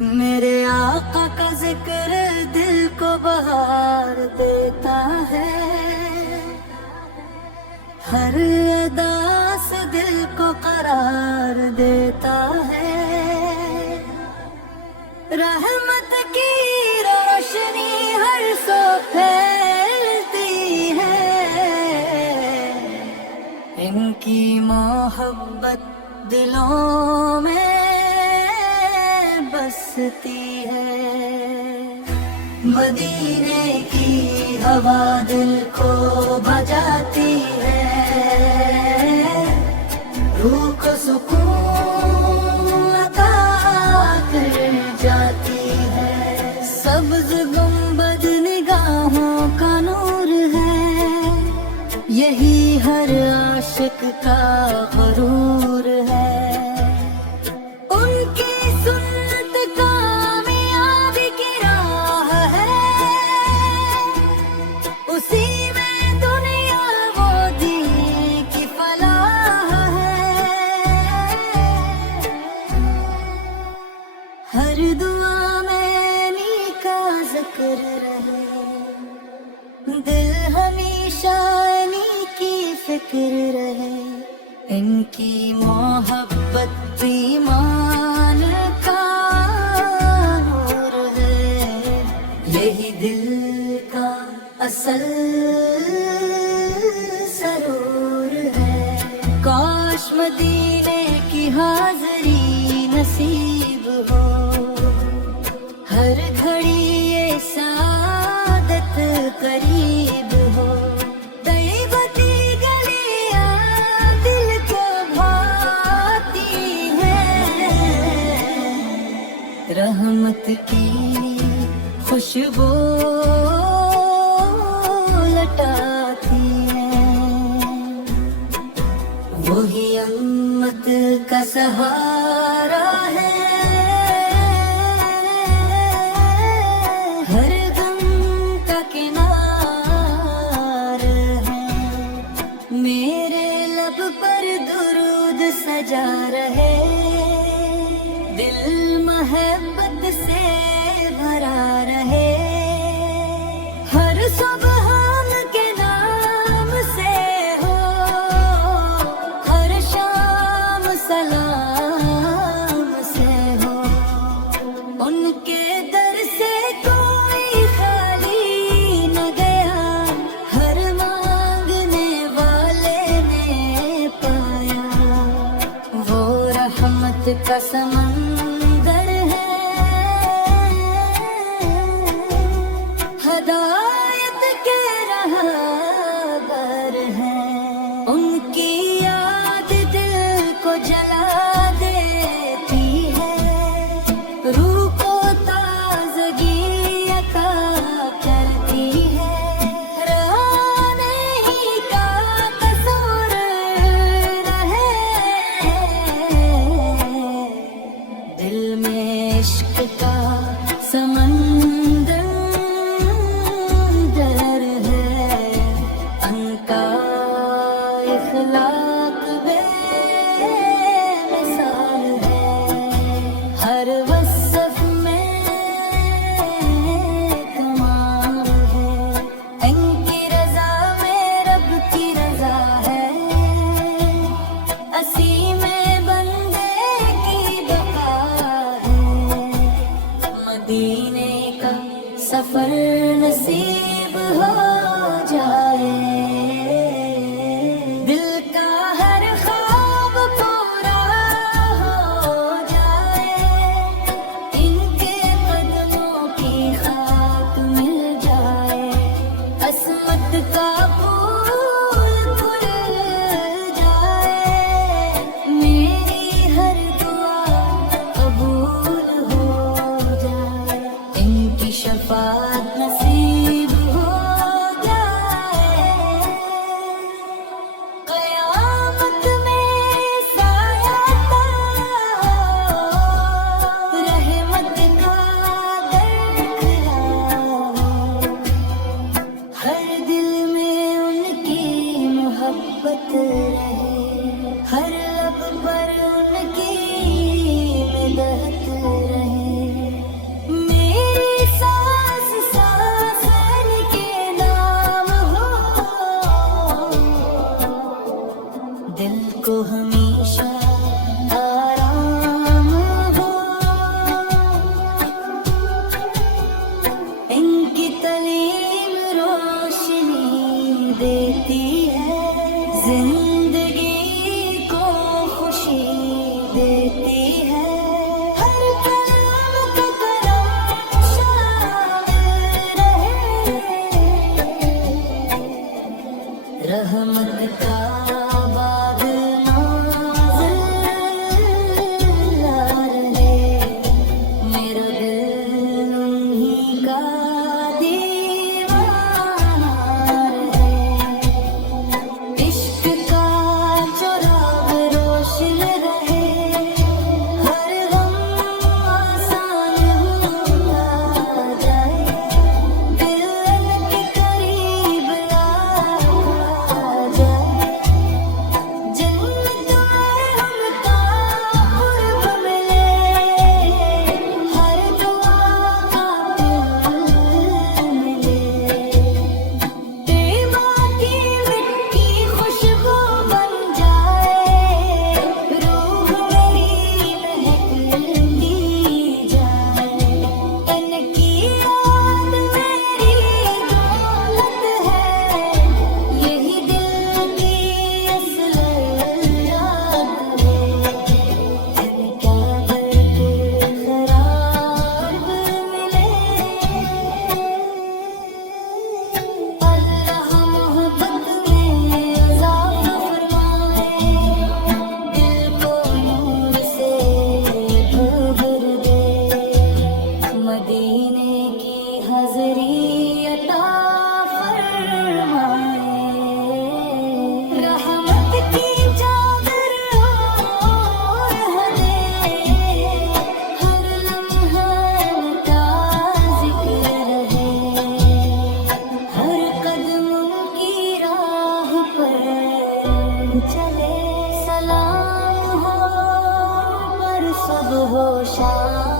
मेरे आका का जिक्र दिल को बहार देता है, हर अदा से दिल को करार देता है। रहमत की रोशनी हर सो फैलती है, इनकी मोहब्बत दिलों में बसती है। मदीने की हवा दिल को बजाती है, रूह को सुकून अता कर जाती है। सब्ज गुंबद निगाहों का नूर है, यही हर आशिक का गुरूर है। उनकी सुन्नत कामयाबी की राह है, उसी में दुनिया वो दी की फलाह है। हर दुआ में नी का जिक्र रहे, दिल हमेशा नी की फिक्र रहे। इनकी मोहब्बत ईमान का नूर है, यही दिल का असल सरूर है। काश मदीने की हाज़री नसीब हो, हर घड़ी ये सादत करीब हो। तैयबती गलियां दिल को भाती हैं, रहमत की खुशबू लटाती हैं। वही अम्मत का सहारा है, हर गम का किनार है। मेरे लब पर दुरूद सजा रहे, दिल मोहब्बत से भरा रहे। हर सुबह के नाम से हो, हर शाम सलाम से हो। उनके दर से कोई खाली न गया, हर मांगने वाले ने पाया। वो रहमत का समंदर है, हदायत के राहबर हैं। उनकी याद दिल को जला देती है, रूह को ताज़गी अता करती है। रहने ही का कसूर रहे, दिल में इश्क का समंदर है। उनका इखलाक बेमिसाल है, हर वस्फ में कमाल है। इनकी रज़ा में रब की रज़ा है, असी में बंदे की बका है। मदीने का सफर नसीब हो जाए, दिल का हर ख्वाब पूरा हो जाए। इनके कदमों की खाक मिल जाए, अस्मत का फूल खुल जाए। मेरी हर दुआ कबूल हो जाए, इनकी शफाअत नसीब हो जाए। चले सलाम हो पर सब हो शाम